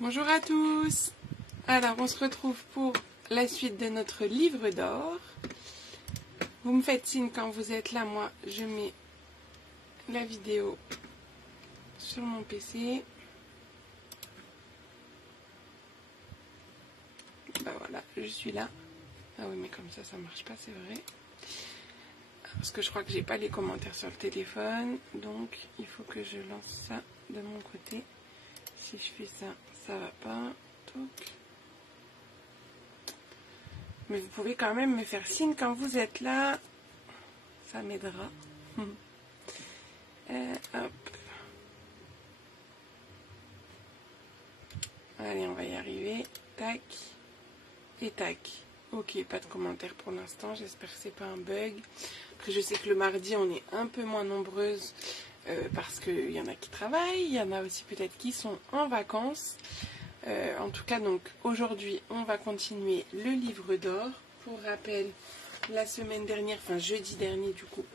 Bonjour à tous. Alors on se retrouve pour la suite de notre livre d'or. Vous me faites signe quand vous êtes là, moi je mets la vidéo sur mon PC. Bah voilà, je suis là. Ah oui, mais comme ça marche pas, c'est vrai. Parce que je crois que j'ai pas les commentaires sur le téléphone, donc il faut que je lance ça de mon côté. Si je fais ça, ça va pas. Donc. Mais vous pouvez quand même me faire signe quand vous êtes là. Ça m'aidera. Hop. Allez, on va y arriver. Tac. Et tac. Ok, pas de commentaires pour l'instant. J'espère que c'est pas un bug. Après, je sais que le mardi, on est un peu moins nombreuses parce qu'il y en a qui travaillent. Il y en a aussi peut-être qui sont en vacances. En tout cas, donc aujourd'hui, on va continuer le livre d'or. Pour rappel, la semaine dernière, enfin jeudi dernier du coup,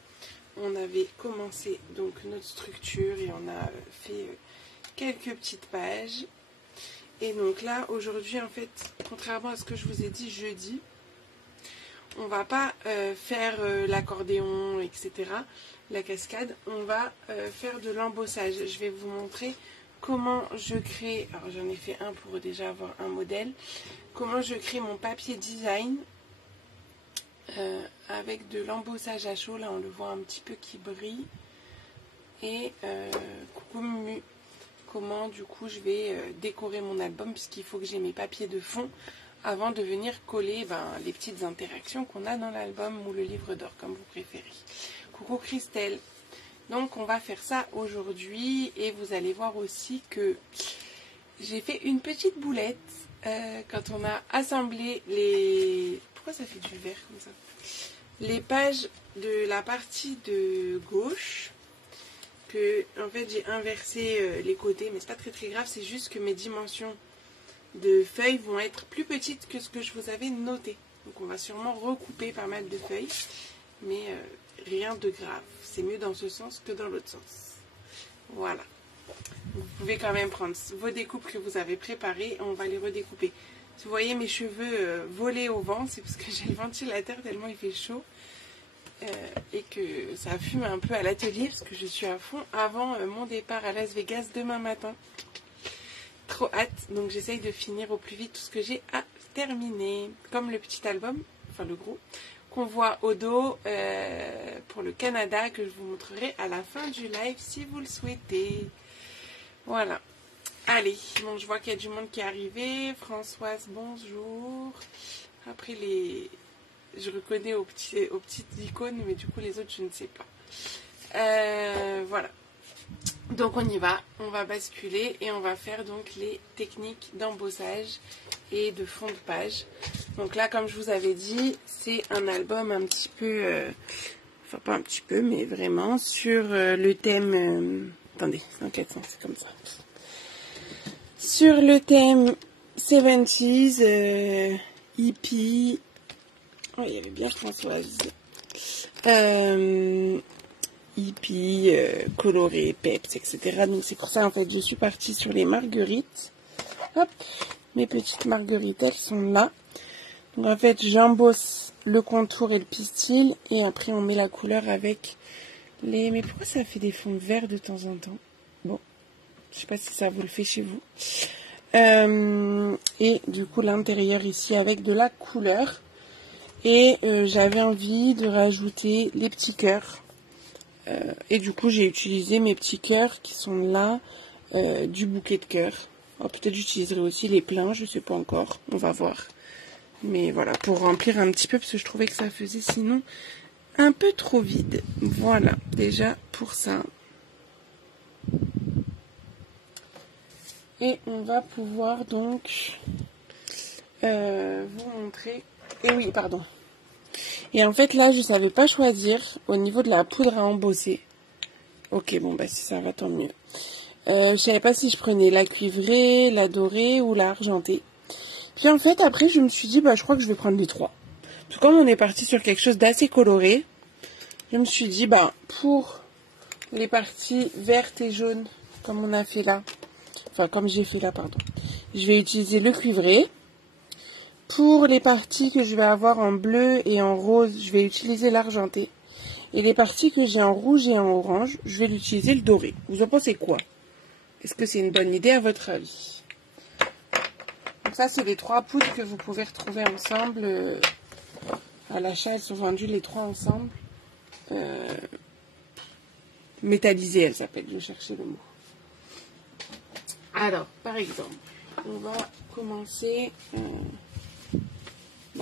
on avait commencé donc notre structure et on a fait quelques petites pages. Et donc là, aujourd'hui, en fait, contrairement à ce que je vous ai dit jeudi, on va pas faire l'accordéon, etc., la cascade, on va faire de l'embossage. Je vais vous montrer comment je crée, alors j'en ai fait un pour déjà avoir un modèle, comment je crée mon papier design avec de l'embossage à chaud. Là on le voit un petit peu qui brille. Et coucou Mumu, comment du coup je vais décorer mon album, puisqu'il faut que j'ai mes papiers de fond avant de venir coller les petites interactions qu'on a dans l'album ou le livre d'or, comme vous préférez. Coucou Christelle. Donc on va faire ça aujourd'hui et vous allez voir aussi que j'ai fait une petite boulette quand on a assemblé les... Pourquoi ça fait du vert comme ça? Les pages de la partie de gauche, que en fait j'ai inversé les côtés, mais c'est pas très grave, c'est juste que mes dimensions de feuilles vont être plus petites que ce que je vous avais noté. Donc on va sûrement recouper pas mal de feuilles, mais rien de grave. C'est mieux dans ce sens que dans l'autre sens. Voilà. Vous pouvez quand même prendre vos découpes que vous avez préparées et on va les redécouper. Si vous voyez mes cheveux voler au vent, c'est parce que j'ai le ventilateur tellement il fait chaud et que ça fume un peu à l'atelier parce que je suis à fond avant mon départ à Las Vegas demain matin. Trop hâte, donc j'essaye de finir au plus vite tout ce que j'ai à terminer. Comme le petit album, enfin le gros, qu'on voit au dos pour le Canada, que je vous montrerai à la fin du live si vous le souhaitez. Voilà. Allez, bon, je vois qu'il y a du monde qui est arrivé. Françoise, bonjour. Après je reconnais aux petites icônes, mais du coup les autres je ne sais pas. Voilà. Donc on y va, on va basculer et on va faire donc les techniques d'embossage et de fond de page. Donc là, comme je vous avais dit, c'est un album un petit peu, enfin pas un petit peu, mais vraiment sur le thème, attendez, dans quel sens c'est comme ça. Sur le thème 70s, hippie, oh il y avait bien Françoise, hippie, coloré, peps, etc. Donc c'est pour ça en fait je suis partie sur les marguerites. Hop, mes petites marguerites, elles sont là. Donc en fait j'embosse le contour et le pistil et après on met la couleur avec les... Mais pourquoi ça fait des fonds verts de temps en temps? Bon, je sais pas si ça vous le fait chez vous. Et du coup l'intérieur ici avec de la couleur. Et j'avais envie de rajouter les petits cœurs. Et du coup j'ai utilisé mes petits cœurs qui sont là, du bouquet de cœurs. Peut-être j'utiliserai aussi les pleins, je sais pas encore, on va voir. Mais voilà, pour remplir un petit peu, parce que je trouvais que ça faisait sinon un peu trop vide. Voilà, déjà pour ça. Et on va pouvoir donc vous montrer... Et oui, pardon. Et en fait, là, je ne savais pas choisir au niveau de la poudre à embosser. Ok, bon, bah si ça va, tant mieux. Je ne savais pas si je prenais la cuivrée, la dorée ou la argentée. Puis en fait, après, je me suis dit, bah je crois que je vais prendre les trois. Parce que comme on est parti sur quelque chose d'assez coloré, je me suis dit, bah pour les parties vertes et jaunes, comme on a fait là, Enfin, comme j'ai fait là, pardon. Je vais utiliser le cuivré. Pour les parties que je vais avoir en bleu et en rose, je vais utiliser l'argenté. Et les parties que j'ai en rouge et en orange, je vais l'utiliser le doré. Vous en pensez quoi? Est-ce que c'est une bonne idée à votre avis? Donc ça, c'est les 3 poudres que vous pouvez retrouver ensemble. À l'achat, elles sont vendues les 3 ensemble. Métallisées, elles s'appellent. Je vais chercher le mot. Alors, par exemple, on va commencer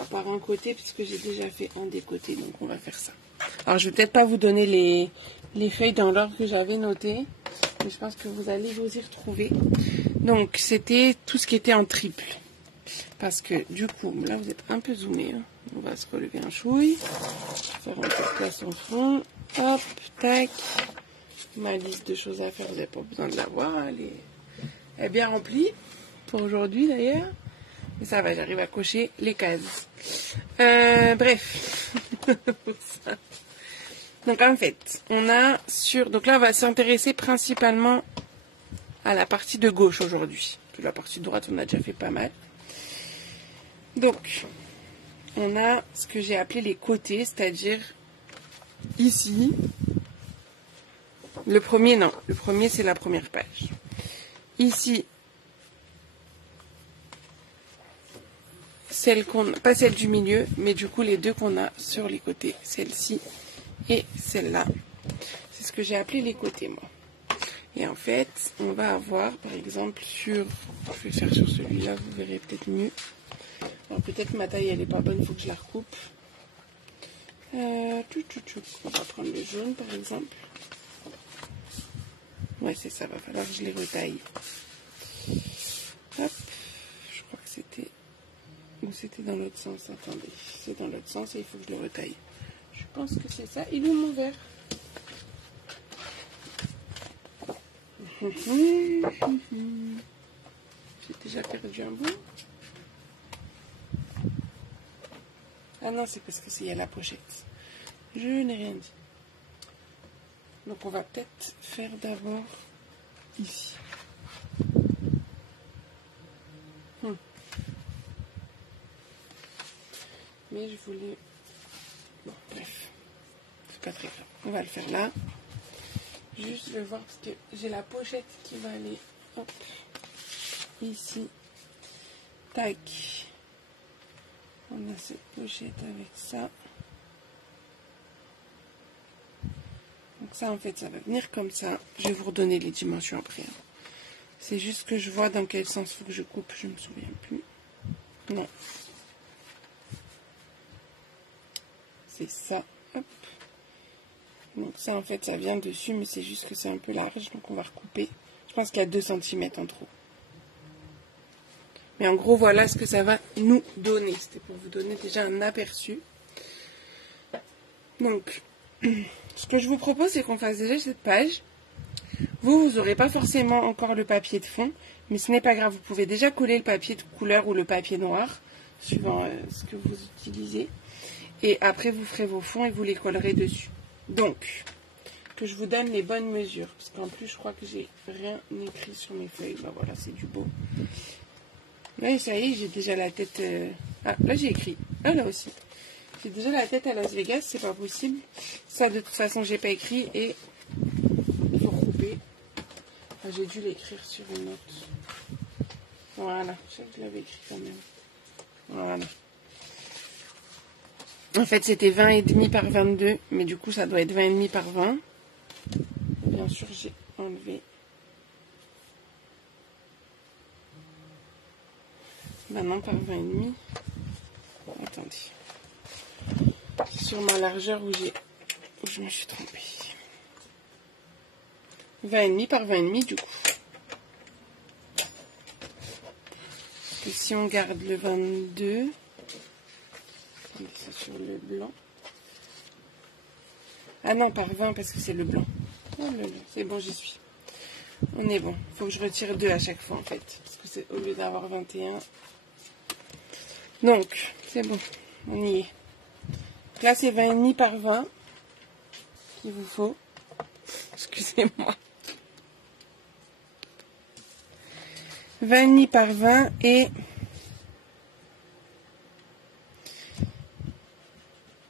par un côté, puisque j'ai déjà fait un des côtés, donc on va faire ça. Alors, je vais peut-être pas vous donner les feuilles dans l'ordre que j'avais noté, mais je pense que vous allez vous y retrouver. Donc, c'était tout ce qui était en triple. Parce que, du coup, là, vous êtes un peu zoomé. Hein. On va se relever un chouille. Faire un peu de place au fond. Hop, tac. Ma liste de choses à faire, vous n'avez pas besoin de la voir. Elle est bien remplie. Pour aujourd'hui, d'ailleurs. Mais ça va, j'arrive à cocher les cases. Bref. Donc en fait, on a donc là on va s'intéresser principalement à la partie de gauche aujourd'hui. La partie de droite on a déjà fait pas mal. Donc, on a ce que j'ai appelé les côtés, c'est-à-dire ici. Le premier c'est la première page. Ici, pas celle du milieu, mais du coup les deux qu'on a sur les côtés, celle-ci et celle-là. C'est ce que j'ai appelé les côtés, moi. Et en fait, on va avoir, par exemple, je vais faire sur celui-là, vous verrez peut-être mieux. Alors peut-être ma taille, elle n'est pas bonne, il faut que je la recoupe. On va prendre le jaune, par exemple. Ouais, c'est ça, va falloir que je les retaille. Hop, je crois que c'était... Ou c'était dans l'autre sens, attendez. C'est dans l'autre sens et il faut que je le retaille. Je pense que c'est ça. Il est où mon verre? J'ai déjà perdu un bout. Ah non, c'est parce que il y a la pochette. Je n'ai rien dit. Donc on va peut-être faire d'abord ici. Mais je voulais... Bon, bref. C'est pas très grave. On va le faire là. Juste le voir parce que j'ai la pochette qui va aller... Hop. Ici. Tac. On a cette pochette avec ça. Donc ça, en fait, ça va venir comme ça. Je vais vous redonner les dimensions après. C'est juste que je vois dans quel sens il faut que je coupe. Je ne me souviens plus. Non. C'est ça. Hop. Donc ça, en fait, ça vient dessus, mais c'est juste que c'est un peu large. Donc on va recouper. Je pense qu'il y a 2 cm en trop. Mais en gros, voilà ce que ça va nous donner. C'était pour vous donner déjà un aperçu. Donc, ce que je vous propose, c'est qu'on fasse déjà cette page. Vous n'aurez pas forcément encore le papier de fond, mais ce n'est pas grave. Vous pouvez déjà coller le papier de couleur ou le papier noir, suivant ce que vous utilisez. Et après, vous ferez vos fonds et vous les collerez dessus. Donc, que je vous donne les bonnes mesures. Parce qu'en plus, je crois que j'ai rien écrit sur mes feuilles. Ben voilà, c'est du beau. Oui, ça y est, j'ai déjà la tête... Ah, là, j'ai écrit. Ah, là aussi. J'ai déjà la tête à Las Vegas, c'est pas possible. Ça, de toute façon, j'ai pas écrit et il faut recouper. Ah, j'ai dû l'écrire sur une note. Voilà, je sais que je l'avais écrit quand même. Voilà. En fait, c'était 20,5 par 22, mais du coup, ça doit être 20,5 par 20. Bien sûr, j'ai enlevé. Maintenant, par 20,5. Attendez. Sur ma largeur où je me suis trompée. 20,5 par 20,5 du coup. Parce que si on garde le 22, on met ça sur le blanc. Ah non, par 20 parce que c'est le blanc. Oh là là, c'est bon, j'y suis. On est bon. Il faut que je retire 2 à chaque fois en fait. Parce que c'est au lieu d'avoir 21. Donc, c'est bon. On y est. Donc là, c'est 20,5 par 20 qu'il vous faut. Excusez-moi. 20,5 par 20 et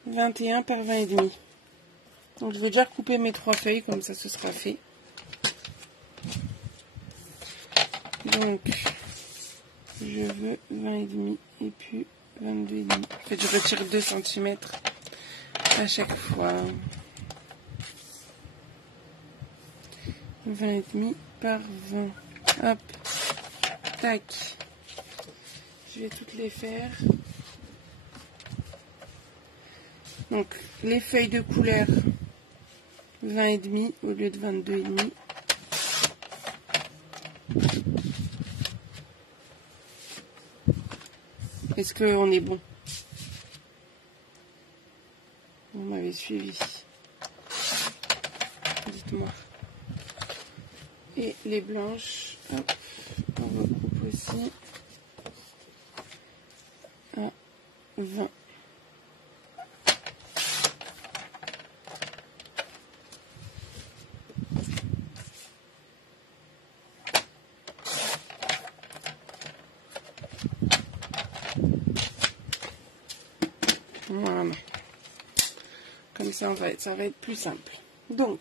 21 par 20,5. Donc je vais déjà recouper mes 3 feuilles, comme ça ce sera fait. Donc je veux 20,5 et puis 22,5. En fait, je retire 2 cm à chaque fois. 20,5 par 20. Hop. Tac. Je vais toutes les faire. Donc, les feuilles de couleur 20,5 au lieu de 22,5. Est-ce qu'on est bon? Vous m'avez suivi. Dites-moi. Et les blanches, hop, on recoupe aussi à 20. Voilà. Comme ça, ça va être plus simple. Donc,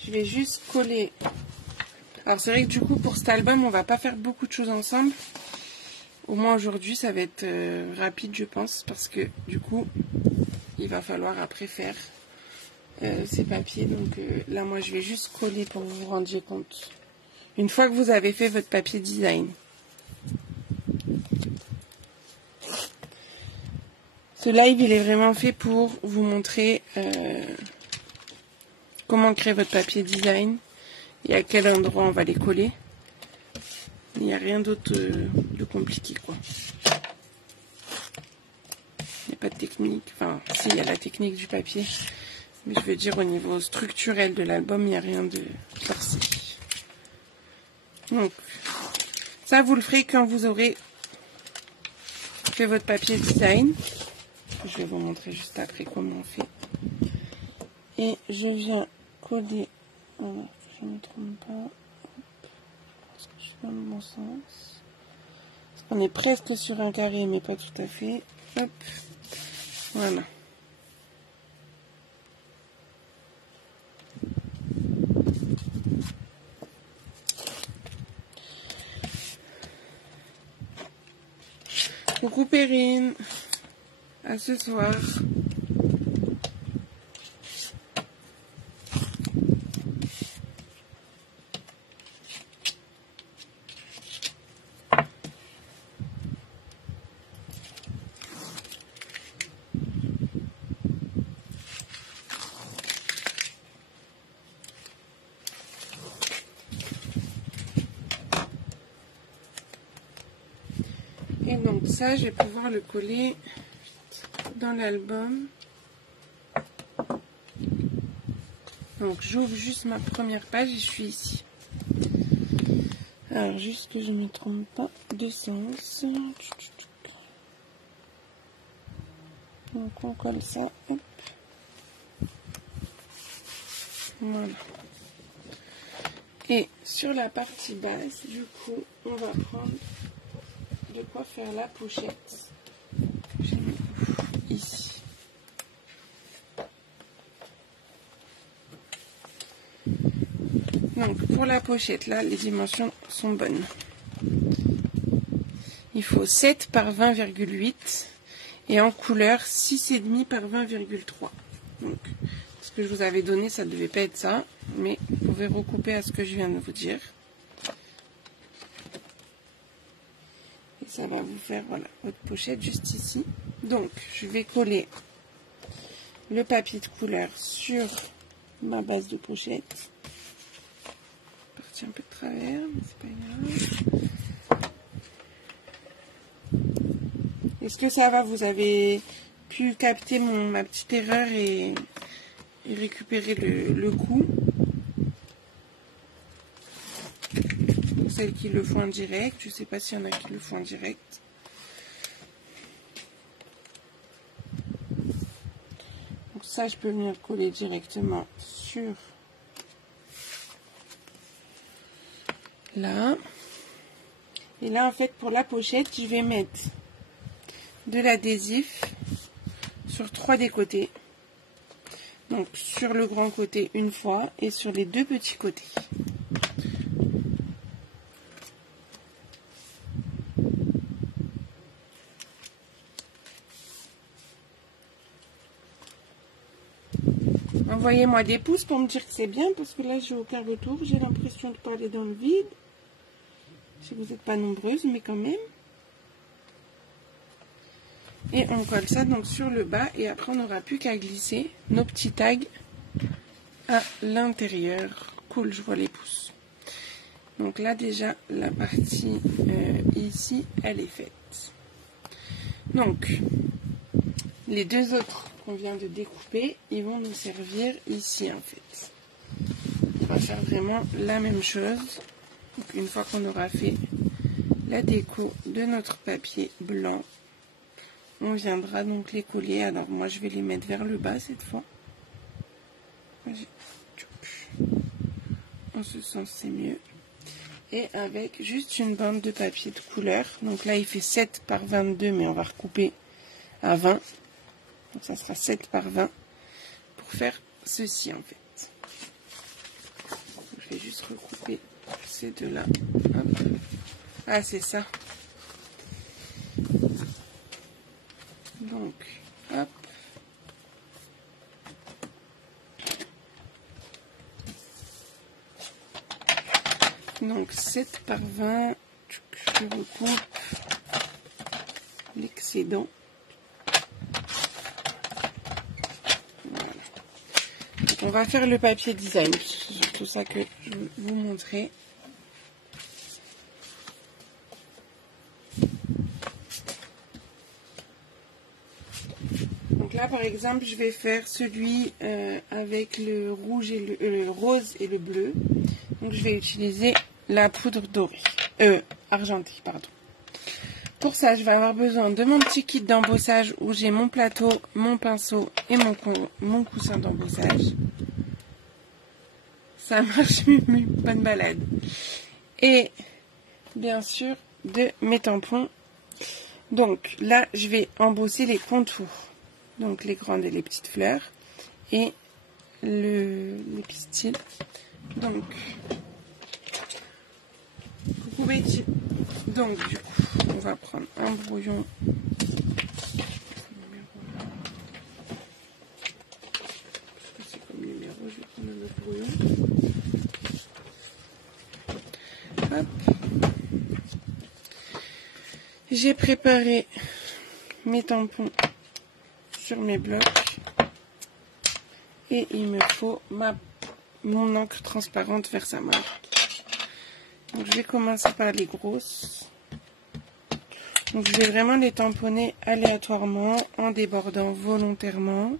je vais juste coller. Alors c'est vrai que du coup pour cet album on va pas faire beaucoup de choses ensemble. Au moins aujourd'hui ça va être rapide je pense, parce que du coup il va falloir après faire ces papiers. Donc là moi je vais juste coller pour que vous vous rendiez compte. Une fois que vous avez fait votre papier design. Ce live il est vraiment fait pour vous montrer comment créer votre papier design et à quel endroit on va les coller. Il n'y a rien d'autre de compliqué quoi. Il n'y a pas de technique, enfin si il y a la technique du papier, mais je veux dire au niveau structurel de l'album il n'y a rien de forcé. Donc ça vous le ferez quand vous aurez fait votre papier design. Je vais vous montrer juste après comment on fait. Et je viens coller, voilà, je ne me trompe pas. Est-ce que je suis dans le bon sens? On est presque sur un carré, mais pas tout à fait. Hop, voilà. Coucou Perrine, à ce soir. Et donc ça, je vais pouvoir le coller dans l'album. Donc j'ouvre juste ma première page et je suis ici. Alors juste que je ne me trompe pas de sens. Donc on colle ça. Hop. Voilà. Et sur la partie basse, du coup, on va prendre de quoi faire la pochette. J'ai mis ici. Donc pour la pochette, là, les dimensions sont bonnes. Il faut 7 par 20,8 et en couleur 6,5 par 20,3. Donc ce que je vous avais donné, ça ne devait pas être ça, mais vous pouvez recouper à ce que je viens de vous dire. Et ça va vous faire, voilà, votre pochette juste ici. Donc je vais coller le papier de couleur sur ma base de pochette. Parti un peu de travers, mais c'est pas grave. Est-ce que ça va? Vous avez pu capter ma petite erreur et récupérer le coup? Pour celles qui le font en direct, je ne sais pas s'il y en a qui le font en direct. Donc ça, je peux venir coller directement sur là. Et là, en fait, pour la pochette, je vais mettre de l'adhésif sur 3 des côtés. Donc, sur le grand côté une fois et sur les 2 petits côtés. Envoyez-moi des pouces pour me dire que c'est bien, parce que là, j'ai aucun retour. J'ai l'impression de parler dans le vide. Si vous n'êtes pas nombreuses, mais quand même. Et on colle ça donc sur le bas. Et après, on n'aura plus qu'à glisser nos petits tags à l'intérieur. Cool, je vois les pouces. Donc là, déjà, la partie ici, elle est faite. Donc, les 2 autres qu'on vient de découper, ils vont nous servir ici, en fait. On va faire vraiment la même chose. Donc, une fois qu'on aura fait la déco de notre papier blanc, on viendra donc les coller. Alors moi je vais les mettre vers le bas cette fois. En ce sens c'est mieux. Et avec juste une bande de papier de couleur. Donc là il fait 7 par 22, mais on va recouper à 20. Donc ça sera 7 par 20 pour faire ceci en fait. Je vais juste recouper ces deux-là. Ah, c'est ça. Donc, hop. Donc, 7 par 20. Je recoupe l'excédent. Voilà. Donc, on va faire le papier design. C'est tout ça que je vais vous montrer. Donc là, par exemple, je vais faire celui avec le rouge et le rose et le bleu. Donc je vais utiliser la poudre dorée, argentée, pardon. Pour ça, je vais avoir besoin de mon petit kit d'embossage où j'ai mon plateau, mon pinceau et mon coussin d'embossage. Ça marche, bonne balade. Et bien sûr, de mes tampons. Donc là, je vais embosser les contours. Donc les grandes et les petites fleurs. Et les pistils. Donc, vous pouvez... Donc, du coup, on va prendre un brouillon. Parce que c'est comme numéro, je vais prendre un autre brouillon. Hop. J'ai préparé mes tampons sur mes blocs. Et il me faut mon encre transparente Versamark. Donc je vais commencer par les grosses. Donc je vais vraiment les tamponner aléatoirement en débordant volontairement.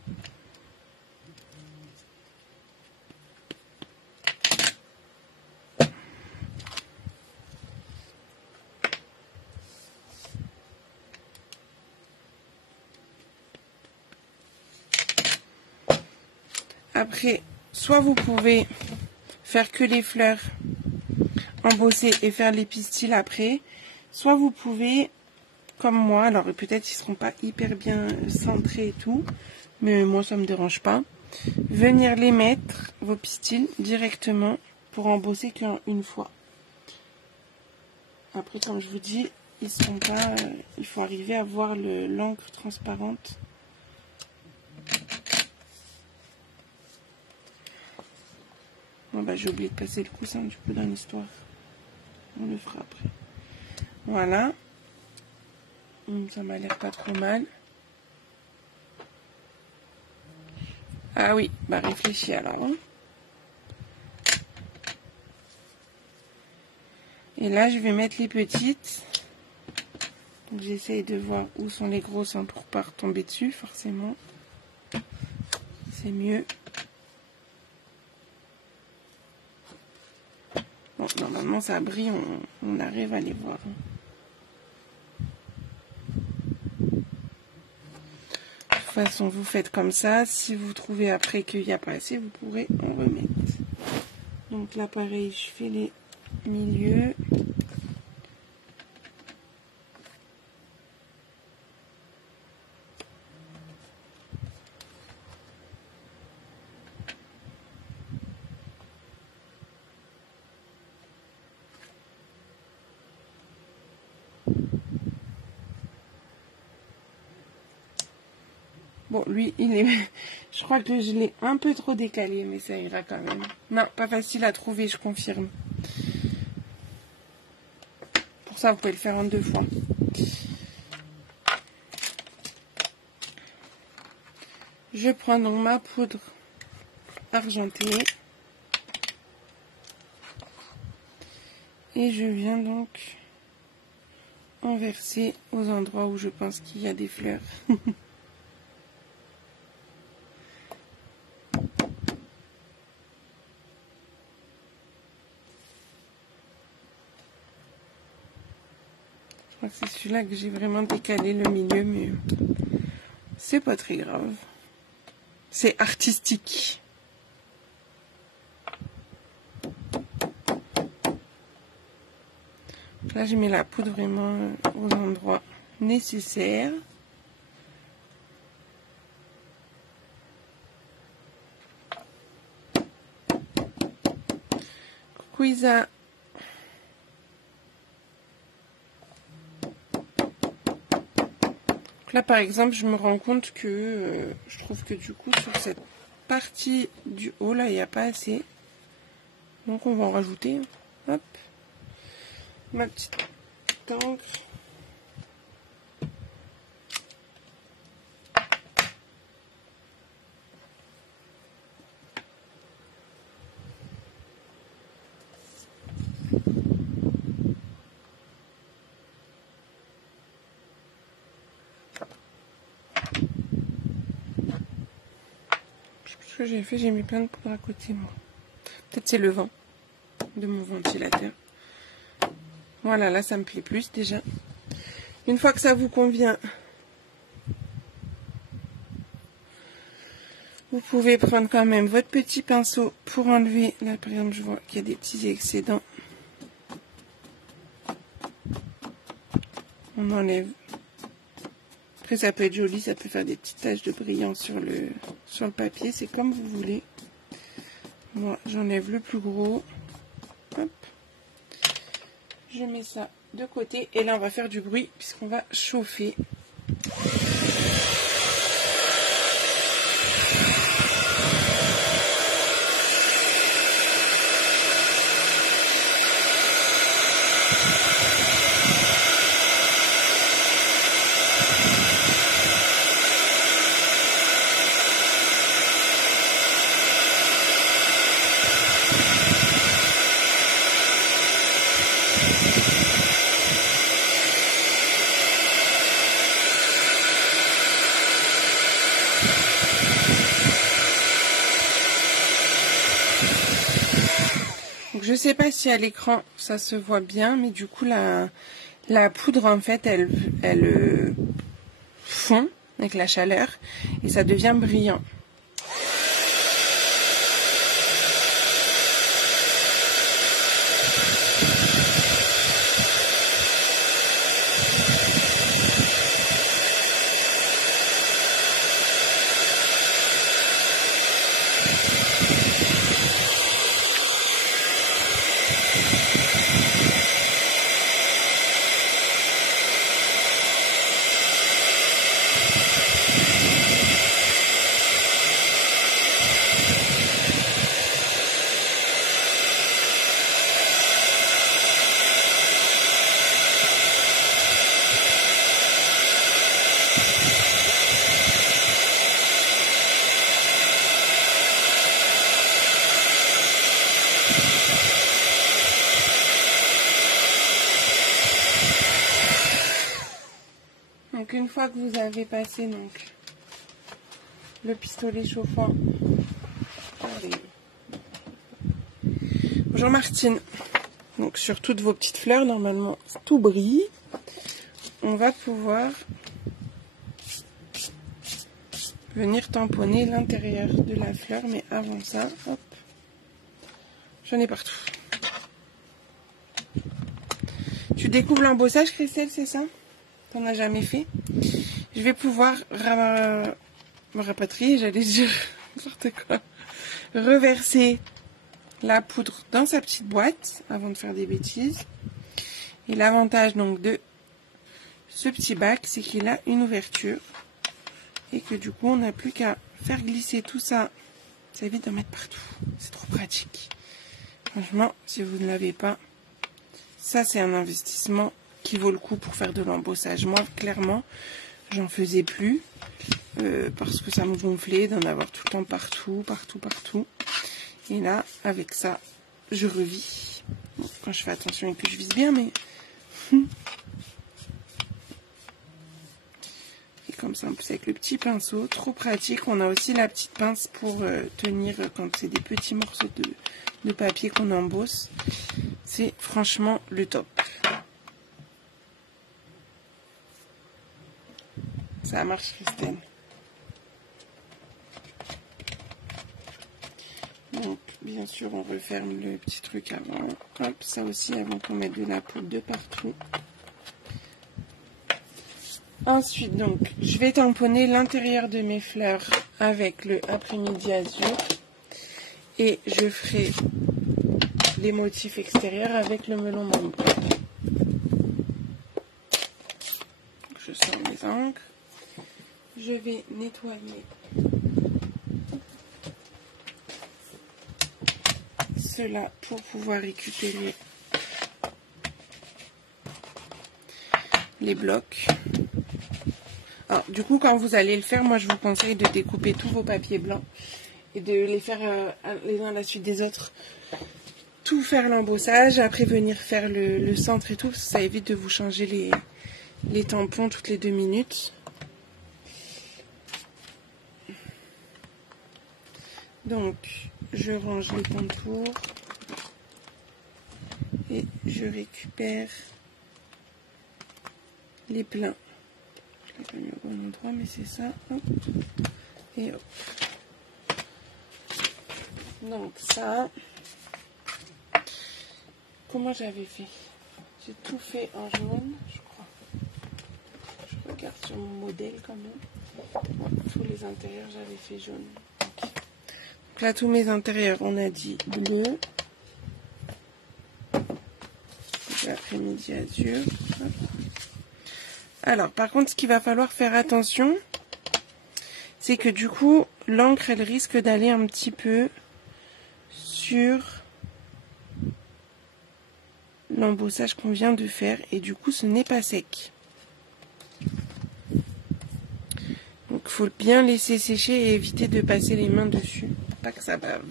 Après, soit vous pouvez faire que les fleurs, embosser et faire les pistils après, soit vous pouvez, comme moi, alors peut-être ils seront pas hyper bien centrés et tout, mais moi ça me dérange pas, venir les mettre, vos pistils, directement pour embosser qu'une fois. Après, comme je vous dis, ils seront pas, il faut arriver à voir l'encre transparente. Bon bah j'ai oublié de passer le coussin du coup dans l'histoire. On le fera après. Voilà. Ça m'a l'air pas trop mal. Ah oui, bah réfléchis alors. Hein. Et là je vais mettre les petites. Donc j'essaye de voir où sont les grosses hein, pour pas retomber dessus forcément. C'est mieux. Bon, normalement ça brille, on arrive à les voir. De toute façon, vous faites comme ça. Si vous trouvez après qu'il n'y a pas assez, vous pourrez en remettre. Donc là, pareil, je fais les milieu. Bon, lui, il est... Je crois que je l'ai un peu trop décalé, mais ça ira quand même. Non, pas facile à trouver, je confirme. Pour ça, vous pouvez le faire en 2 fois. Je prends donc ma poudre argentée. Et je viens donc en verser aux endroits où je pense qu'il y a des fleurs. Je crois que c'est celui-là que j'ai vraiment décalé le milieu, mais c'est pas très grave. C'est artistique. Là, je mets la poudre vraiment aux endroits nécessaires. Coucou Isa. Là, par exemple, je me rends compte que je trouve que du coup, sur cette partie du haut, là, il n'y a pas assez. Donc, on va en rajouter. Hop. Ma petite encre. Ce que j'ai fait, j'ai mis plein de poudre à côté, moi. Peut-être c'est le vent de mon ventilateur. Voilà, là, ça me plaît plus déjà. Une fois que ça vous convient, vous pouvez prendre quand même votre petit pinceau pour enlever. Là, par exemple, je vois qu'il y a des petits excédents. On enlève. Après, ça peut être joli, ça peut faire des petites taches de brillant sur le papier. C'est comme vous voulez. Moi, j'enlève le plus gros. Hop. Je mets ça de côté. Et là, on va faire du bruit puisqu'on va chauffer. Je sais pas si à l'écran ça se voit bien, mais du coup la poudre en fait elle fond avec la chaleur et ça devient brillant. Donc une fois que vous avez passé donc le pistolet chauffant, bonjour Martine, donc sur toutes vos petites fleurs normalement tout brille, on va pouvoir venir tamponner l'intérieur de la fleur, mais avant ça, hop, j'en ai partout. Tu découvres l'embossage, Christelle, c'est ça? T'en as jamais fait? Je vais pouvoir me rapatrier, j'allais dire n'importe quoi. Reverser la poudre dans sa petite boîte avant de faire des bêtises. Et l'avantage donc de ce petit bac, c'est qu'il a une ouverture et que du coup on n'a plus qu'à faire glisser tout ça. Ça évite d'en mettre partout. C'est trop pratique. Franchement, si vous ne l'avez pas, ça c'est un investissement qui vaut le coup pour faire de l'embossage. Moi, clairement, j'en faisais plus parce que ça me gonflait d'en avoir tout le temps partout, partout, partout. Et là, avec ça, je revis. Bon, quand je fais attention et que je vise bien, mais... Et comme ça, en plus avec le petit pinceau, trop pratique. On a aussi la petite pince pour tenir quand c'est des petits morceaux de papier qu'on embosse. C'est franchement le top. Ça marche, Christelle. Donc, bien sûr, on referme le petit truc avant. Hop, ça aussi avant qu'on mette de la poudre de partout. Ensuite, donc, je vais tamponner l'intérieur de mes fleurs avec le après-midi azur. Et je ferai les motifs extérieurs avec le melon bambou. Je sors mes encres. Je vais nettoyer cela pour pouvoir récupérer les blocs. Alors, du coup, quand vous allez le faire, moi je vous conseille de découper tous vos papiers blancs et de les faire les uns à la suite des autres. Tout faire l'embossage, après venir faire le centre et tout, ça évite de vous changer les tampons toutes les 2 minutes. Donc, je range les contours et je récupère les pleins. Je l'ai pas mis au bon endroit, mais c'est ça. Hop. Et hop. Donc ça, comment j'avais fait? J'ai tout fait en jaune, je crois. Je regarde sur mon modèle quand même. Ouais, tous les intérieurs, j'avais fait jaune. Donc là, tous mes intérieurs, on a dit bleu. L'après-midi azur. Hop. Alors, par contre, ce qu'il va falloir faire attention, c'est que du coup, l'encre, elle risque d'aller un petit peu sur l'embossage qu'on vient de faire. Et du coup, ce n'est pas sec. Donc, il faut bien laisser sécher et éviter de passer les mains dessus. Pas que ça bave.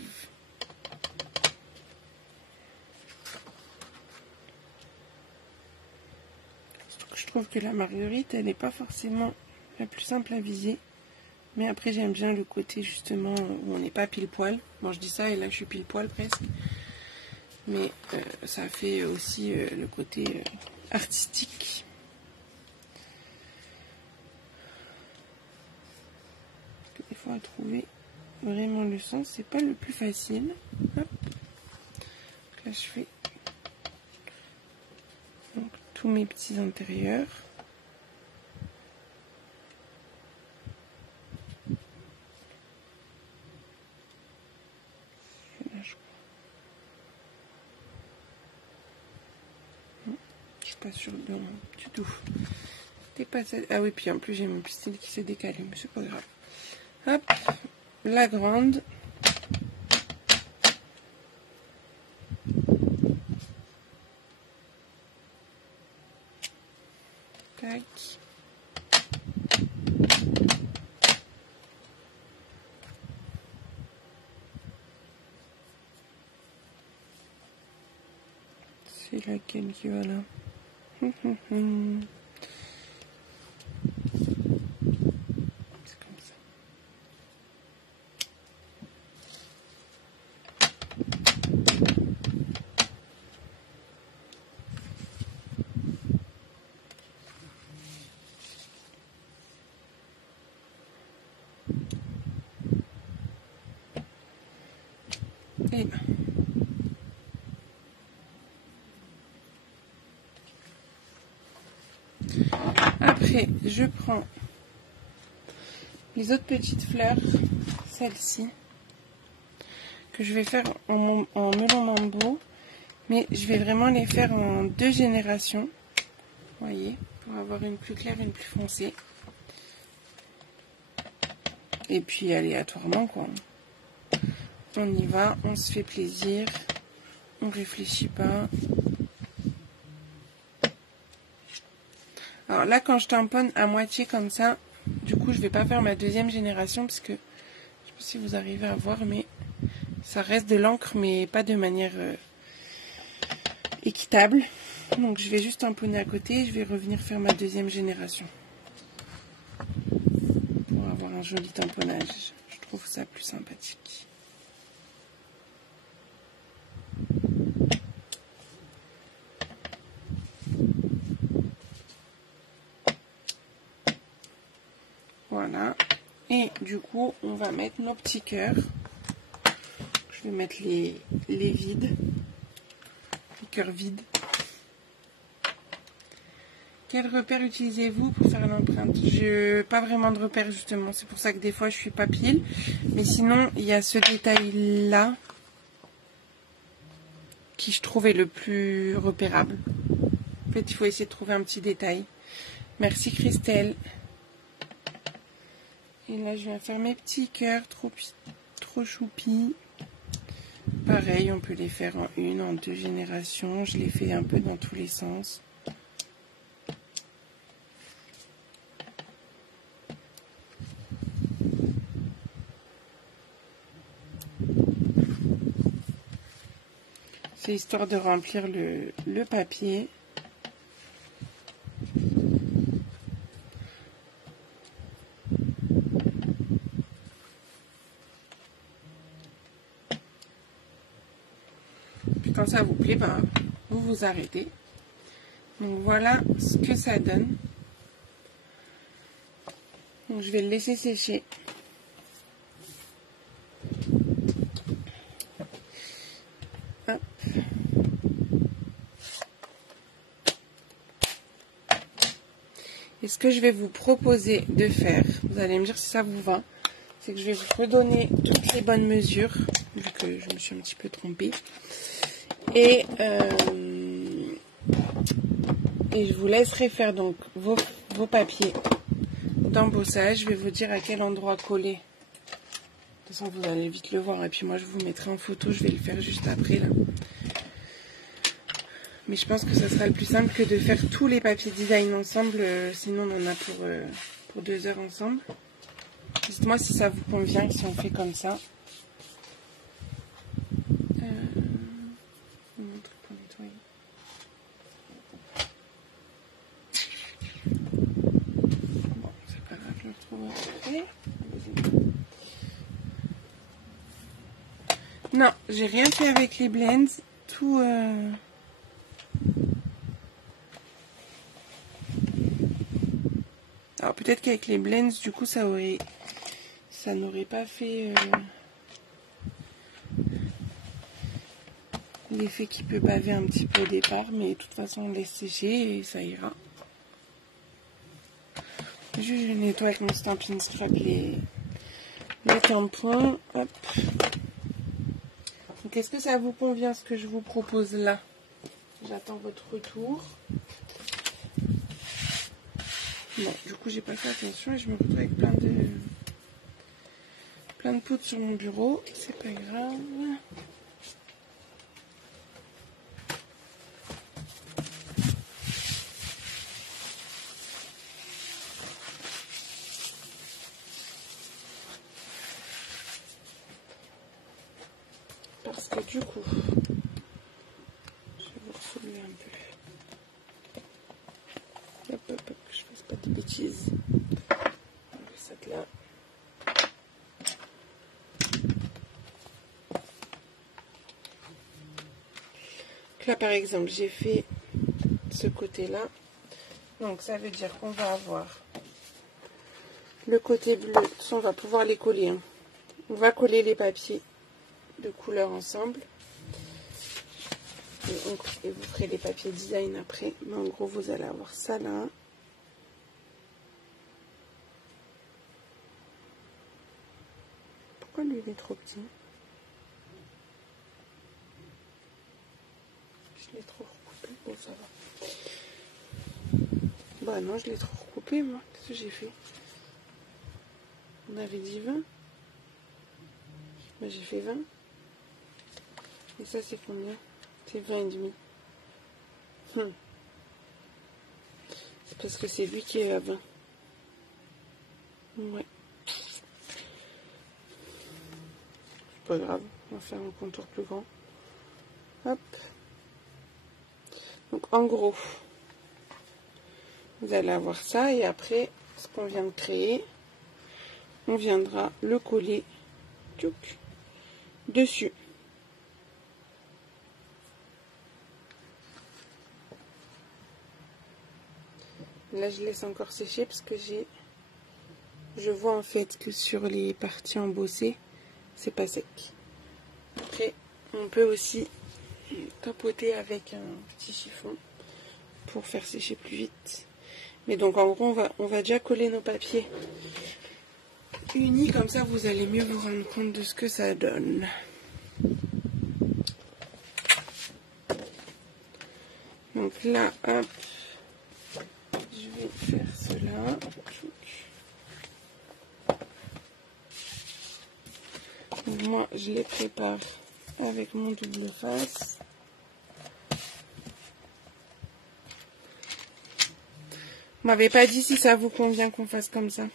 Je trouve que la marguerite, elle n'est pas forcément la plus simple à viser. Mais après, j'aime bien le côté justement où on n'est pas pile poil. Bon, je dis ça et là, je suis pile poil presque. Mais ça fait aussi le côté artistique. Des fois, à trouver vraiment le sens, c'est pas le plus facile. Hop. Là, je fais donc tous mes petits intérieurs. Là, je suis pas sûre de du tout. Pas ça. Ah oui, puis en plus j'ai mon pistil qui s'est décalé, mais c'est pas grave. Hop, la grande. Tac. C'est laquelle qui va là? Et Après, je prends les autres petites fleurs, celles-ci, que je vais faire en melon mambo, mais je vais vraiment les faire en 2 générations, vous voyez, pour avoir une plus claire et une plus foncée. Et puis aléatoirement, quoi. On y va, on se fait plaisir, on réfléchit pas. Alors là, quand je tamponne à moitié comme ça, du coup, je vais pas faire ma 2e génération, parce que, je sais pas si vous arrivez à voir, mais ça reste de l'encre, mais pas de manière équitable. Donc, je vais juste tamponner à côté, et je vais revenir faire ma 2e génération. Pour avoir un joli tamponnage. Je trouve ça plus sympathique. Voilà. Et du coup, on va mettre nos petits cœurs. Je vais mettre les vides. Les cœurs vides. Quel repère utilisez-vous pour faire l'empreinte? Je pas vraiment de repère justement. C'est pour ça que des fois, je suis pas pile. Mais sinon, il y a ce détail-là qui, je trouve, est le plus repérable. En fait, il faut essayer de trouver un petit détail. Merci Christelle. Et là, je viens faire mes petits cœurs trop choupis. Pareil, on peut les faire en 1, en 2 générations. Je les fais un peu dans tous les sens. C'est histoire de remplir le papier. Quand ça vous plaît, ben, vous vous arrêtez. Donc voilà ce que ça donne. Donc je vais le laisser sécher. Hop. Et ce que je vais vous proposer de faire, vous allez me dire si ça vous va, c'est que je vais vous redonner toutes les bonnes mesures, vu que je me suis un petit peu trompée. Et je vous laisserai faire donc vos papiers d'embossage. Je vais vous dire à quel endroit coller. De toute façon, vous allez vite le voir. Et puis moi, je vous mettrai en photo. Je vais le faire juste après, là. Mais je pense que ça sera le plus simple que de faire tous les papiers design ensemble. Sinon, on en a pour 2 heures ensemble. Dites-moi si ça vous convient, si on fait comme ça. Non, j'ai rien fait avec les blends. Tout. Alors peut-être qu'avec les blends, du coup, ça n'aurait pas fait l'effet qui peut baver un petit peu au départ, mais de toute façon, on laisse sécher et ça ira. Juste, je nettoie avec mon Stampin' Scrub les tampons. Hop. Donc, est-ce que ça vous convient ce que je vous propose là? J'attends votre retour. Bon, du coup, j'ai pas fait attention et je me retrouve avec plein de poudre sur mon bureau. C'est pas grave. Parce que du coup, je vais vous ressoulever un peu. Hop, hop, hop, que je fasse pas de bêtises. On va ça là. Là, par exemple, j'ai fait ce côté-là. Donc, ça veut dire qu'on va avoir le côté bleu. Ça, on va pouvoir les coller. Hein. On va coller les papiers de couleur ensemble. Et vous ferez les papiers design après. Mais en gros, vous allez avoir ça là. trop petit. Je l'ai trop recoupé. Bon, ça va. Bah non, je l'ai trop recoupé, moi. Qu'est-ce que j'ai fait? On avait dit 20. Bah, j'ai fait 20. Et ça, c'est combien? C'est 20 et demi. C'est parce que c'est lui qui est à 20. Ouais. C'est pas grave. On va faire un contour plus grand. Hop. Donc, en gros, vous allez avoir ça. Et après, ce qu'on vient de créer, on viendra le coller dessus. Là, je laisse encore sécher parce que je vois en fait que sur les parties embossées, c'est pas sec. Après, on peut aussi tapoter avec un petit chiffon pour faire sécher plus vite. Mais donc, en gros, on va déjà coller nos papiers unis, comme ça, vous allez mieux vous rendre compte de ce que ça donne. Donc là, hop, je vais faire cela. Donc moi, je les prépare avec mon double face. Vous m'avez pas dit si ça vous convient qu'on fasse comme ça.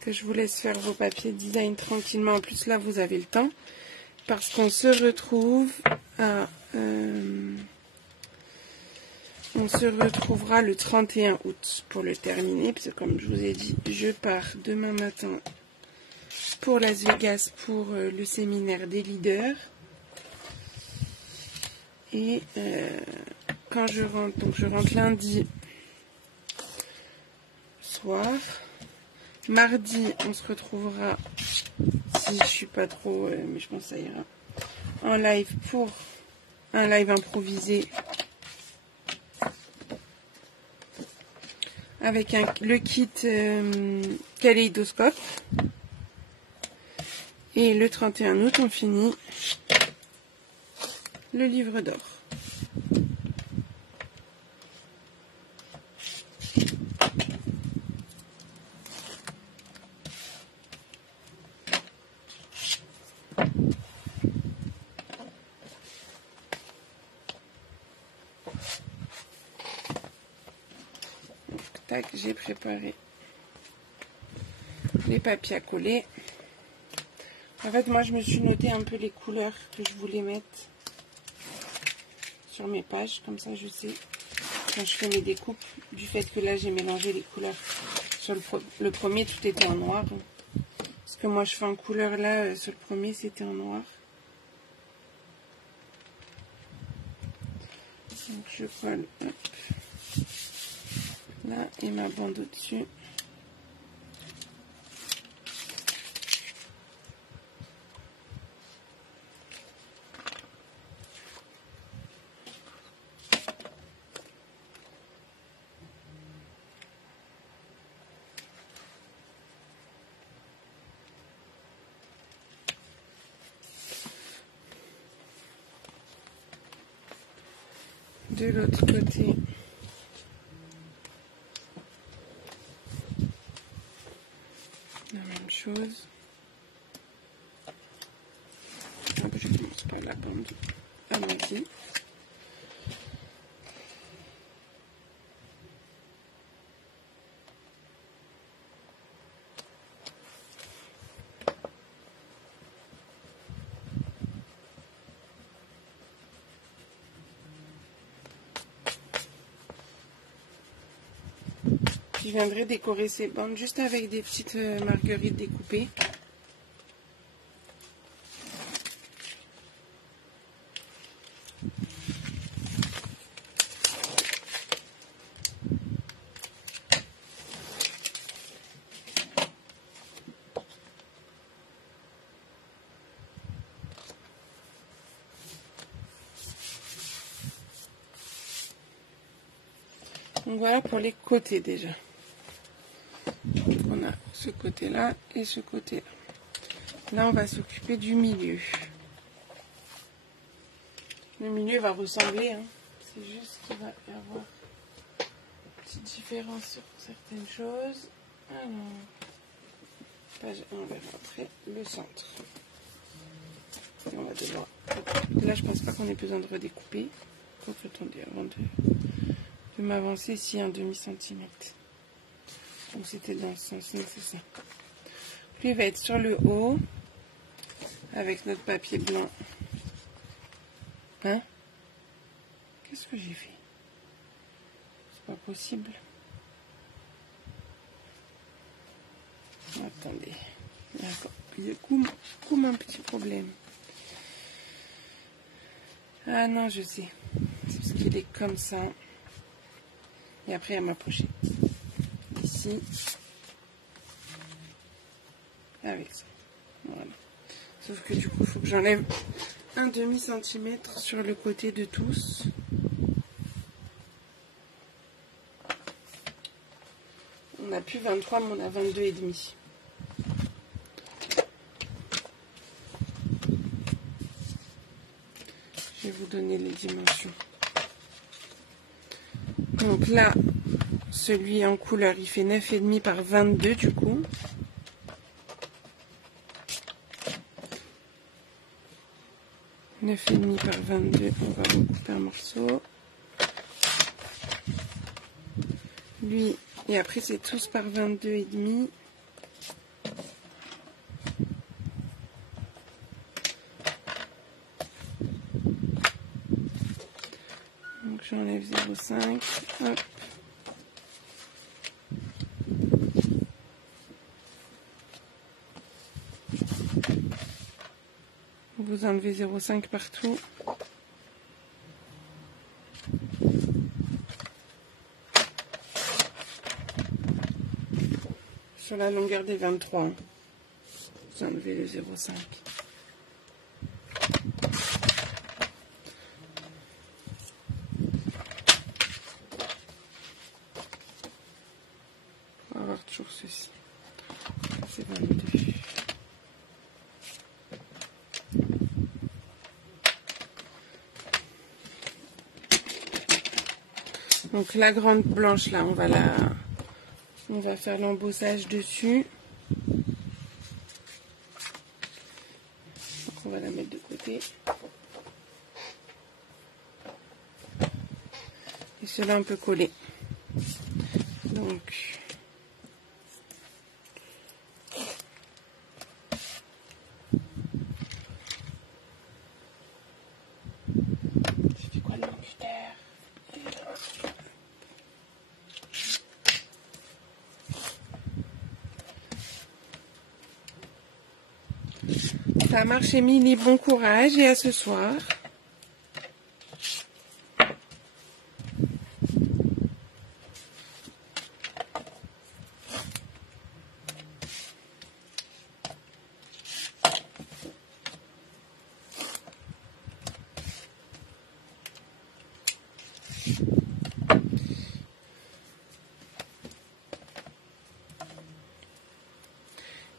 Que je vous laisse faire vos papiers design tranquillement. En plus, là, vous avez le temps. Parce qu'on se retrouve à... on se retrouvera le 31 août pour le terminer. Parce que comme je vous ai dit, je pars demain matin pour Las Vegas pour le séminaire des leaders. Et quand je rentre, donc je rentre lundi soir. Mardi, on se retrouvera, si je suis pas trop, mais je pense que ça ira, en live pour un live improvisé avec le kit kaléidoscope. Et le 31 août, on finit le livre d'or. Tac, j'ai préparé les papiers à coller. En fait, moi, je me suis noté un peu les couleurs que je voulais mettre sur mes pages. Comme ça, je sais quand je fais mes découpes, du fait que là, j'ai mélangé les couleurs. Sur le premier, tout était en noir. Parce que moi, je fais en couleur là, sur le premier, c'était en noir. Donc, je colle, hop, là, et ma bande au-dessus. De l'autre côté, la même chose. Donc je commence par la bande à moitié. Je viendrai décorer ces bandes juste avec des petites marguerites découpées. Donc voilà pour les côtés déjà. ce côté-là et ce côté-là. Là, on va s'occuper du milieu. Le milieu va ressembler, hein. C'est juste qu'il va y avoir une petite différence sur certaines choses. Alors, on va montrer le centre. Et on va devoir... Là, je pense pas qu'on ait besoin de redécouper. Donc, attendez, avant de m'avancer ici un demi-centimètre. Donc, c'était dans ce sens-là, c'est ça. Puis, il va être sur le haut, avec notre papier blanc. Hein? Qu'est-ce que j'ai fait? C'est pas possible. Attendez. D'accord. Il y a comme un petit problème. Ah non, je sais. C'est parce qu'il est comme ça. Et après, il y a ma pochette. Ici. Avec ça. Voilà. Sauf que du coup, il faut que j'enlève un demi-centimètre sur le côté de tous. On n'a plus 23, mais on a 22,5. Je vais vous donner les dimensions. Donc là, celui en couleur, il fait 9,5 par 22 du coup. « 9,5 par 22, on va recouper un morceau. Lui, et après c'est tous par 22,5. Donc j'enlève 0,5. Hop. Vous enlevez 0,5 partout. Sur la longueur des 23, vous enlevez le 0,5. On va avoir toujours ceci. C'est 22. Donc la grande blanche là, on va faire l'embossage dessus. Donc on va la mettre de côté. Et cela on peut coller. Donc c'est quoi l'angulaire? Ça marche, Émilie, bon courage et à ce soir.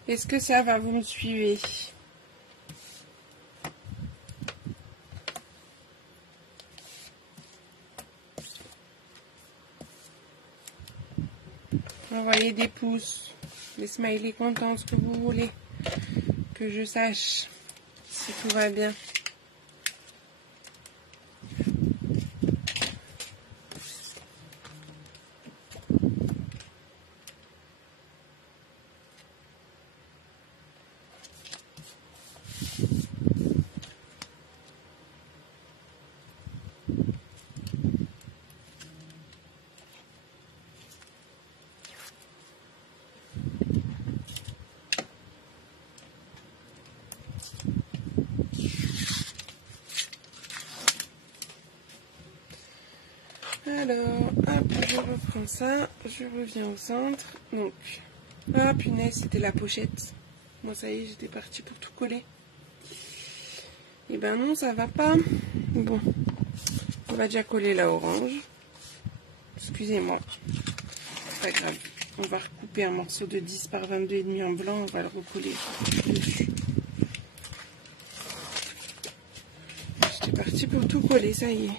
Est-ce que ça va, vous me suivez? Envoyez des pouces, des smileys contents, ce que vous voulez, que je sache si tout va bien. Alors, hop, je reprends ça, je reviens au centre. Donc, ah punaise, c'était la pochette. Moi, ça y est, j'étais partie pour tout coller. Et ben non, ça va pas. Bon, on va déjà coller la orange. Excusez-moi, c'est pas grave. on va recouper un morceau de 10 par 22,5 en blanc, on va le recoller dessus. J'étais partie pour tout coller, ça y est.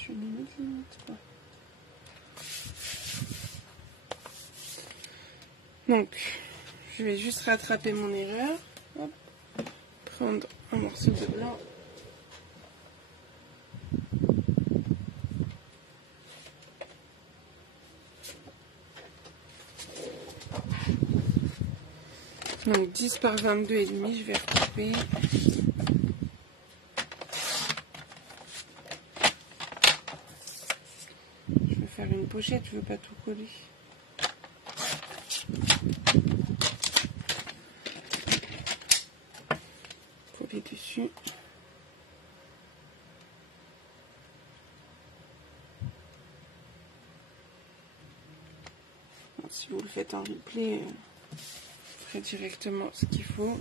Je limite pas. Donc, je vais juste rattraper mon erreur. Hop. Prendre un morceau de blanc. Donc 10 par 22,5, je vais recouper. Je vais faire une pochette, je veux pas tout coller. Coller dessus. Alors, si vous le faites en replay, vous ferez directement ce qu'il faut.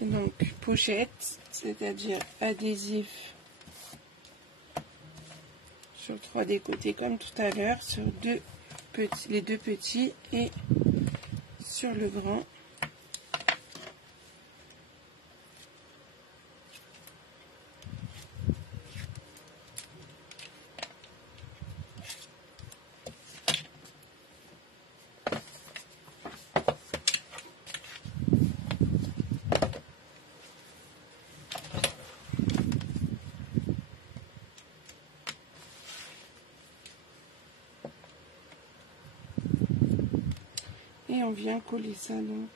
Et donc pochette, c'est-à-dire adhésif sur 3 des côtés comme tout à l'heure, sur les deux petits et sur le grand. Et on vient coller ça donc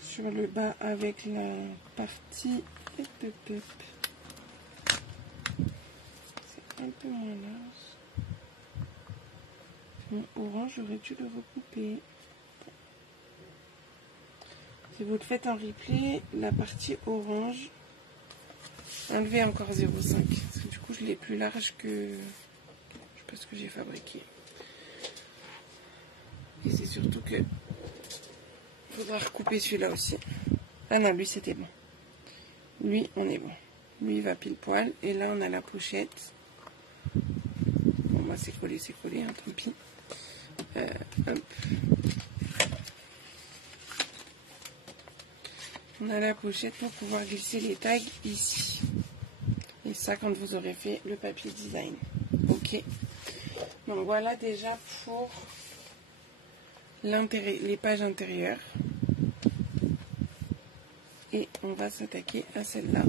sur le bas avec la partie. C'est un peu moins large. Mon orange, j'aurais dû le recouper. Si vous le faites en replay, la partie orange, enlevez encore 0,5. Parce que du coup, je l'ai plus large que je sais pas ce que j'ai fabriqué. Et c'est surtout que il faudra recouper celui-là aussi. Ah non, lui c'était bon. Lui, on est bon. Lui, il va pile poil. Et là, on a la pochette. Bon, moi, c'est collé, hein, tant pis. Hop. On a la pochette pour pouvoir glisser les tags ici. Et ça, quand vous aurez fait le papier design. Ok. Donc, voilà déjà pour les pages intérieures. Et on va s'attaquer à celle-là.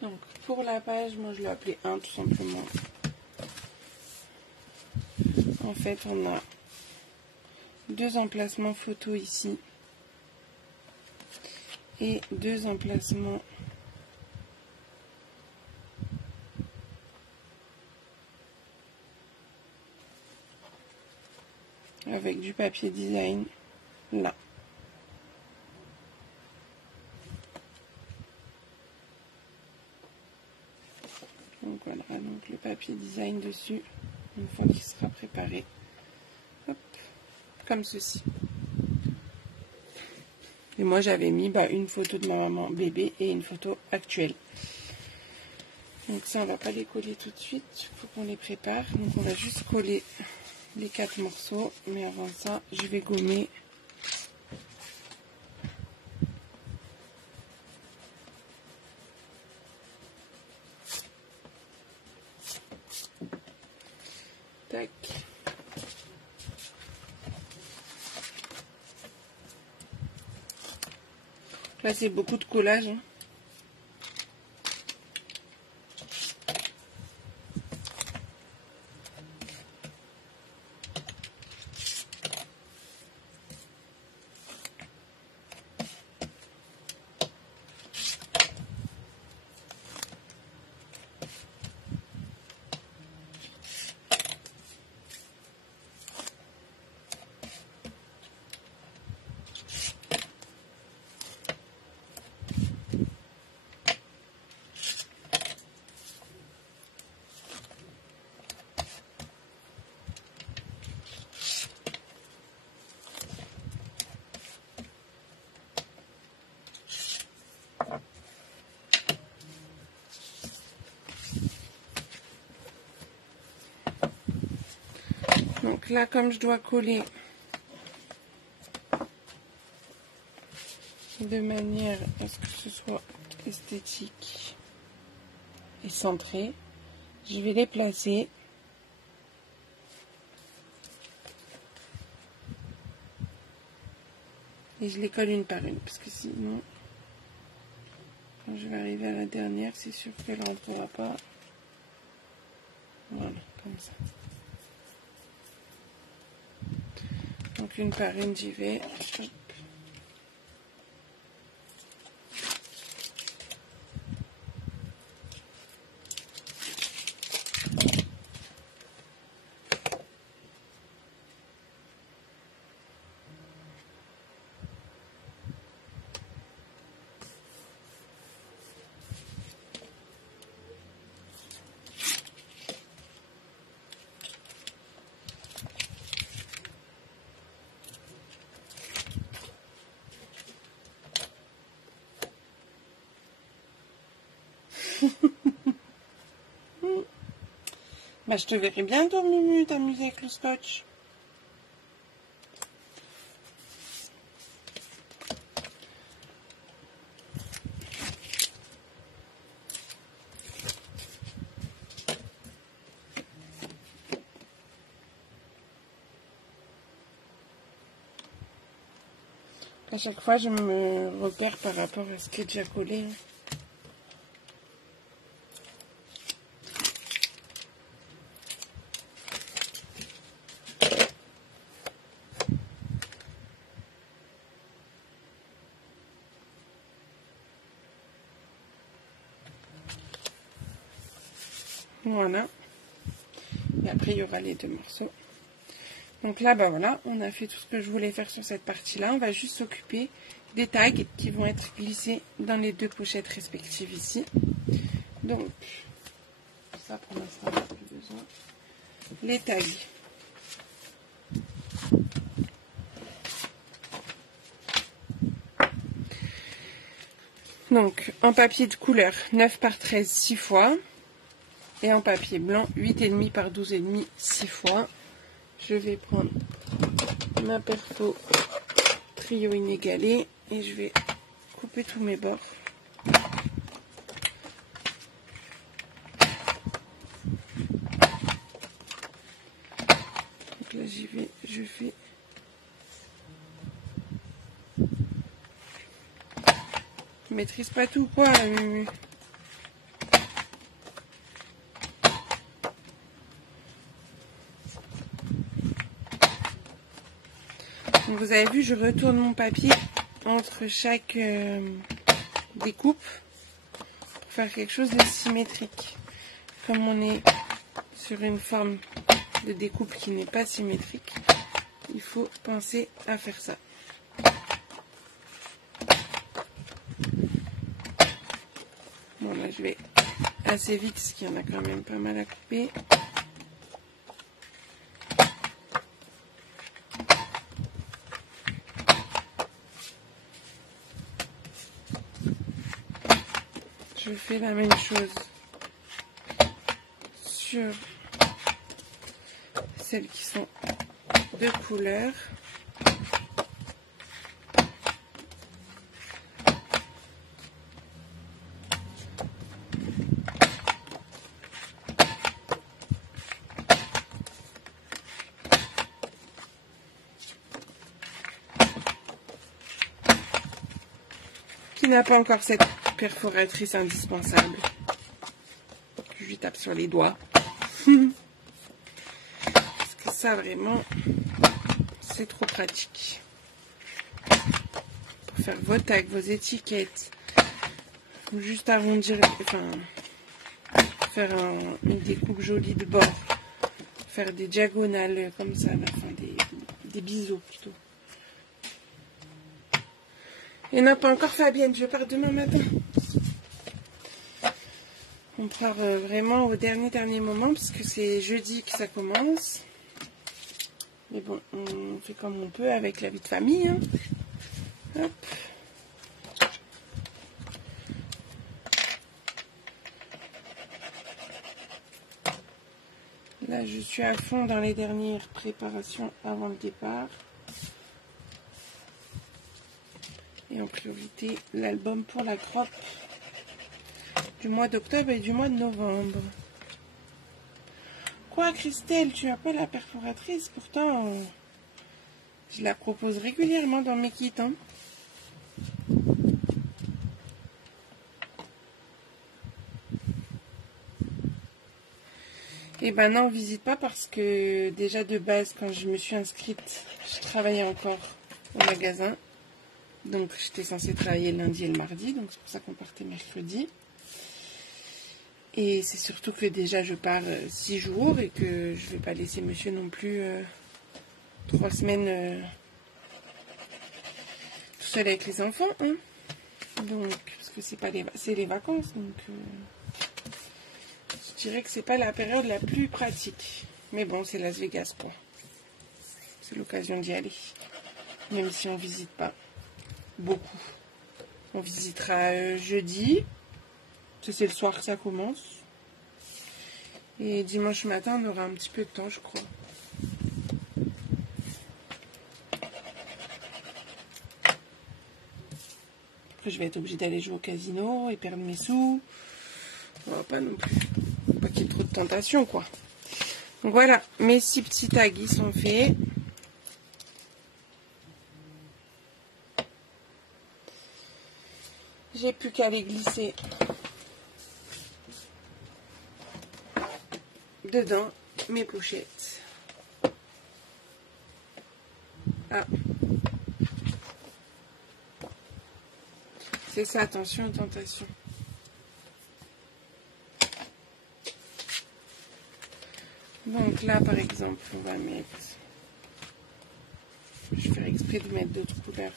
Donc pour la page, moi je l'ai appelée 1 tout simplement. En fait, on a 2 emplacements photos ici. Et 2 emplacements avec du papier design là. Donc voilà, donc le papier design dessus, une fois qu'il sera préparé. Hop, comme ceci. Et moi j'avais mis une photo de ma maman bébé et une photo actuelle. Donc ça on va pas les coller tout de suite, il faut qu'on les prépare. Donc on va juste coller les 4 morceaux, mais avant ça je vais gommer tac. Là c'est beaucoup de collage hein. Donc là, comme je dois coller de manière à ce que ce soit esthétique et centré, je vais les placer. Et je les colle une par une, parce que sinon, quand je vais arriver à la dernière, c'est sûr qu'elle ne rentrera pas. Voilà, comme ça. Donc une par une, j'y vais. Hop. Bah, je te verrai bientôt, Mumu, t'amuser avec le scotch. À chaque fois, je me repère par rapport à ce qui est déjà collé. Voilà. Et après, il y aura les deux morceaux. Donc là, bah voilà, on a fait tout ce que je voulais faire sur cette partie-là. On va juste s'occuper des tags qui vont être glissés dans les deux pochettes respectives ici. Donc, ça pour l'instant, on n'a plus besoin. Les tags. Donc, en papier de couleur 9 par 13, 6 fois. Et en papier blanc 8,5 par 12,5, 6 fois. Je vais prendre ma perfo trio inégalé et je vais couper tous mes bords. Donc là j'y vais, je fais je maîtrise pas tout quoi, Mumu. Donc vous avez vu, je retourne mon papier entre chaque découpe pour faire quelque chose de symétrique. Comme on est sur une forme de découpe qui n'est pas symétrique, il faut penser à faire ça. Bon là je vais assez vite parce qu'il y en a quand même pas mal à couper. Je fais la même chose sur celles qui sont de couleur. Qui n'a pas encore cette perforatrice indispensable. Je lui tape sur les doigts. Parce que ça vraiment, c'est trop pratique. Pour faire vos tags, vos étiquettes. Juste arrondir, enfin, faire une découpe jolie de bord. Faire des diagonales comme ça, là, enfin des biseaux plutôt. Il n'y en a pas encore, Fabienne, je pars demain matin. On part vraiment au dernier moment parce que c'est jeudi que ça commence. Mais bon, on fait comme on peut avec la vie de famille. Hein. Hop. Là, je suis à fond dans les dernières préparations avant le départ. Et en priorité, l'album pour la crop du mois d'octobre et du mois de novembre. Quoi, Christelle, tu as pas la perforatrice? Pourtant, je la propose régulièrement dans mes kits. Hein. Et ben non, on visite pas parce que déjà de base, quand je me suis inscrite, je travaillais encore au magasin. Donc j'étais censée travailler le lundi et le mardi, donc c'est pour ça qu'on partait mercredi. Et c'est surtout que déjà je pars 6 jours et que je vais pas laisser monsieur non plus 3 semaines tout seul avec les enfants. Hein. Donc, parce que c'est les vacances, donc je dirais que c'est pas la période la plus pratique. Mais bon, c'est Las Vegas quoi. C'est l'occasion d'y aller. Même si on visite pas beaucoup. On visitera jeudi. C'est le soir que ça commence. Et dimanche matin, on aura un petit peu de temps, je crois. Après, je vais être obligée d'aller jouer au casino et perdre mes sous. On va pas non plus. Pas qu'il y ait trop de tentation, quoi. Donc voilà, mes 6 petits tags, ils sont faits. J'ai plus qu'à les glisser dedans mes pochettes. Ah. C'est ça, attention aux tentations. Donc là, par exemple, on va mettre... Je vais faire exprès de mettre d'autres couleurs.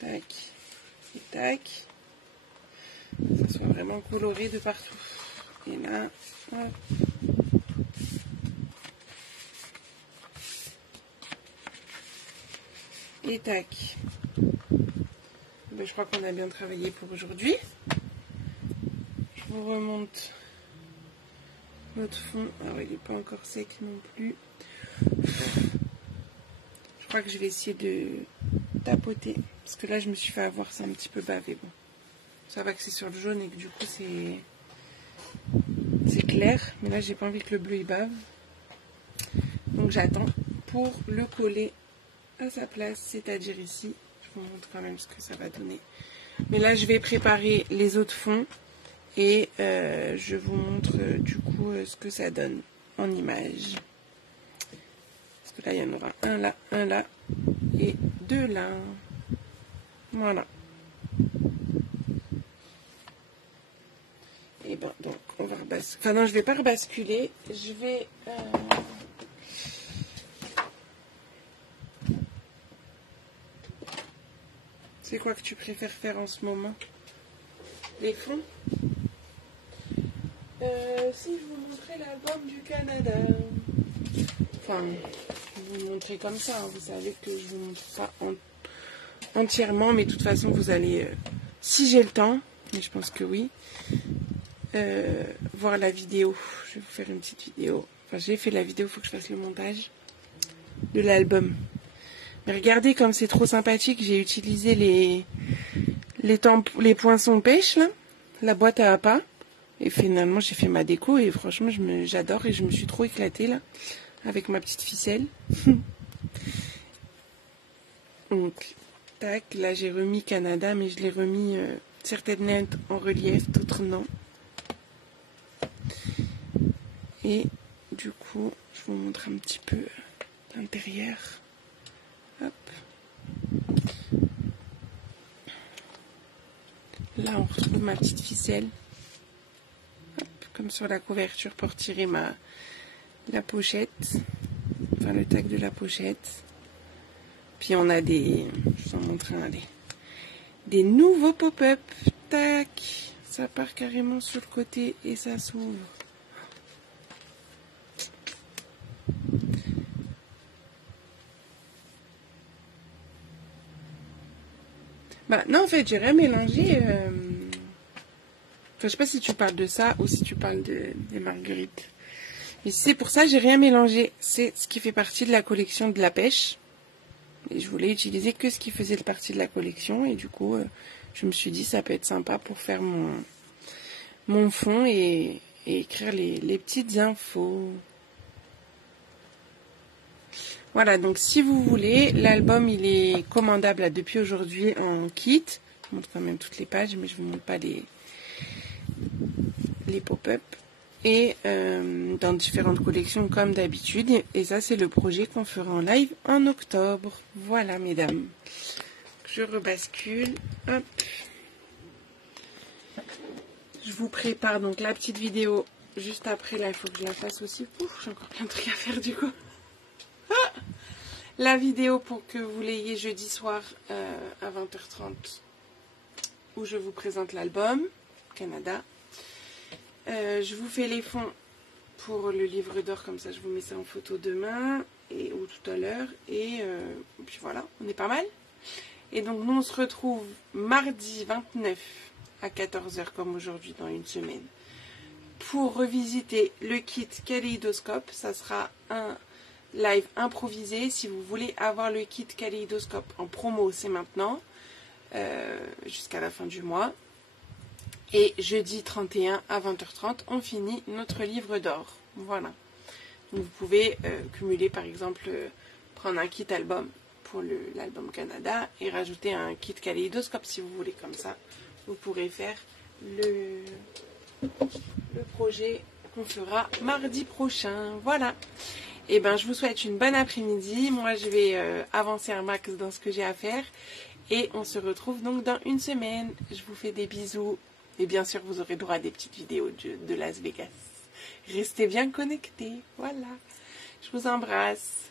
Tac. Et tac. Que ça soit vraiment coloré de partout. Et là, hop. Et tac. Ben, je crois qu'on a bien travaillé pour aujourd'hui. Je vous remonte notre fond. Alors, il n'est pas encore sec non plus. Je crois que je vais essayer de tapoter. Parce que là, je me suis fait avoir, c'est un petit peu bavé. Bon. Ça va que c'est sur le jaune et que du coup, c'est clair. Mais là, j'ai pas envie que le bleu, il bave. Donc, j'attends pour le coller à sa place, c'est-à-dire ici. Je vous montre quand même ce que ça va donner. Mais là, je vais préparer les autres fonds et je vous montre du coup ce que ça donne en image. Parce que là, il y en aura un là et 2 là. Voilà. Et ben donc, on va rebasculer. Enfin non, je vais pas rebasculer. Je vais... C'est quoi que tu préfères faire en ce moment? Les fonds? Si je vous montrais l'album du Canada. Enfin, je vous montrer comme ça. Hein. Vous savez que je vous montre ça entièrement. Mais de toute façon, vous allez, si j'ai le temps, mais je pense que oui, voir la vidéo. Je vais vous faire une petite vidéo. Enfin, j'ai fait la vidéo, il faut que je fasse le montage de l'album. Mais regardez comme c'est trop sympathique. J'ai utilisé les poinçons pêche, là, la boîte à appât. Et finalement, j'ai fait ma déco et franchement, j'adore et je me suis trop éclatée là, avec ma petite ficelle. Donc, tac, là j'ai remis Canada, mais je l'ai remis certaines lettres en relief, d'autres non. Et du coup, je vous montre un petit peu l'intérieur. Hop. Là, on retrouve ma petite ficelle. Hop, comme sur la couverture pour tirer la pochette. Enfin, le tag de la pochette. Puis on a je vous en montre un, allez. Des nouveaux pop-up. Tac. Ça part carrément sur le côté et ça s'ouvre. Bah, non, en fait, j'ai rémélangé. Enfin, je sais pas si tu parles de ça ou si tu parles des marguerites. Et c'est pour ça que j'ai rien mélangé. C'est ce qui fait partie de la collection de la pêche. Et je voulais utiliser que ce qui faisait partie de la collection. Et du coup, je me suis dit ça peut être sympa pour faire mon fond et écrire les petites infos. Voilà, donc si vous voulez, l'album il est commandable là, depuis aujourd'hui en kit. Je vous montre quand même toutes les pages, mais je ne vous montre pas les pop-up. Et dans différentes collections comme d'habitude. Et ça, c'est le projet qu'on fera en live en octobre. Voilà, mesdames. Je rebascule. Hop. Je vous prépare donc la petite vidéo juste après. Là, il faut que je la fasse aussi. Ouf, j'ai encore plein de trucs à faire du coup. La vidéo pour que vous l'ayez jeudi soir à 20h30 où je vous présente l'album Canada. Je vous fais les fonds pour le livre d'or, comme ça je vous mets ça en photo demain ou tout à l'heure. Et puis voilà, on est pas mal. Et donc nous on se retrouve mardi 29 à 14h comme aujourd'hui dans une semaine pour revisiter le kit Kaléidoscope. Ça sera un live improvisé. Si vous voulez avoir le kit Kaléidoscope en promo, c'est maintenant jusqu'à la fin du mois. Et jeudi 31 à 20h30, on finit notre livre d'or. Voilà. Donc vous pouvez cumuler, par exemple, prendre un kit album pour l'album Canada et rajouter un kit Kaléidoscope si vous voulez. Comme ça, vous pourrez faire le projet qu'on fera mardi prochain. Voilà. Et ben, je vous souhaite une bonne après-midi. Moi, je vais avancer un max dans ce que j'ai à faire. Et on se retrouve donc dans une semaine. Je vous fais des bisous. Et bien sûr, vous aurez droit à des petites vidéos de Las Vegas. Restez bien connectés. Voilà. Je vous embrasse.